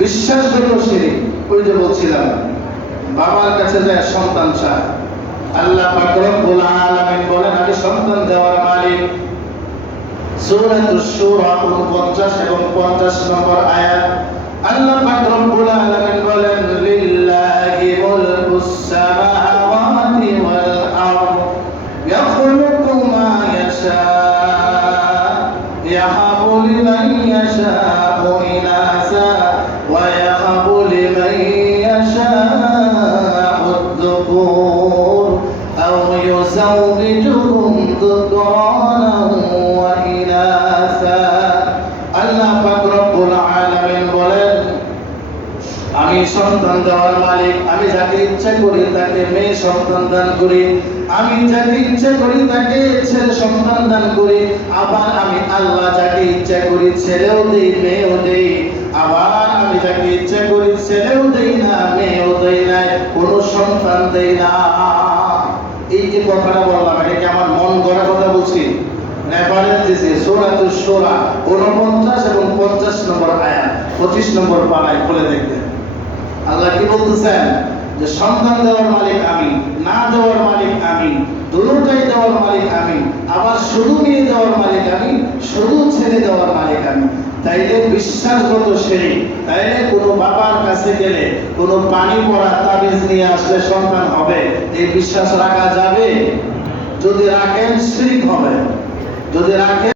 বিশ্বাসগত শিরিক ওই যে বলছিলাম, বাবার কাছে যায় সন্তান চায়। আল্লাহ বলেন, আমি সন্তান দেওয়ার মালিক। সূরাতুশ শূরা 49 এবং 50 নম্বর আয়াত। আল্লাহ বলেন ইনাসা ওয়া ইয়াহাবু লিমান ইয়াশাউ الذكور أو يزوجهم ذكرانا وإناثا আল্লাহ পাক রব্বুল আলামিন বলেন আমি সন্তান দেওয়ার মালিক আমি যাকে ইচ্ছা করি তাকে মেয়ে সন্তান দান করি আমি যাকে ইচ্ছা করি তাকে ছেলে সন্তান দান করি আবার আমি আল্লাহ যাকে ইচ্ছা করি ছেলেও দেই মেয়েও দেই আবার আমি যাকে ইচ্ছা করি সন্তান দেই না। এই যে কথাটা বললাম, এটা কি আমার মন গড়া কথা বলছি? উনপঞ্চাশ এবং পঞ্চাশ নম্বর পঁচিশ নম্বর পাড়ায় খুলে দেখবেন আল্লাহ কি বলতেছেন? যে সন্তান দেওয়ার মালিক আমি, না দেওয়ার মালিক আমি দুটোটাই দেওয়ার মালিক আমি, আবার শুধু মেয়ে দেওয়ার মালিক আমি, শুধু ছেলে দেওয়ার মালিক আমি। তাইলে বিশ্বাসগত শ্রেণি তাইলে কাছে গেলে কোনো পানি পড়া তাবিজ নিয়ে আসলে সন্তান হবে, এই বিশ্বাস রাখা যাবে? যদি রাখেন শ্রী হবে। যদি রাখেন